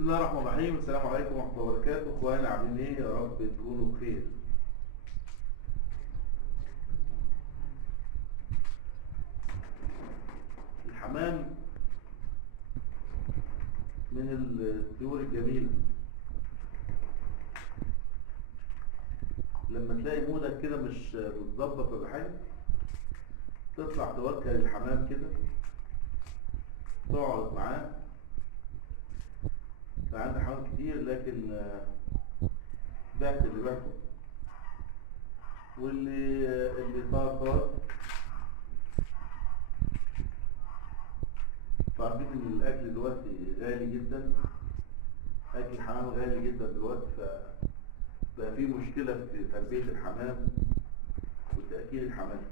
بسم الله الرحمن الرحيم. السلام عليكم ورحمة الله وبركاته. اخوانا عاملين ايه؟ يا رب تكونوا بخير. الحمام من الطيور الجميلة. لما تلاقي مودك كده مش متظبط ولا حاجة، تطلع توكل الحمام كده، تقعد معاه. كان عندي حمام كتير لكن بعت اللي بعته، واللي طار. عارفين ان الاكل دلوقتي غالي جدا، اكل الحمام غالي جدا دلوقتي، فبقى في مشكلة في تربية الحمام وتأكيل الحمام.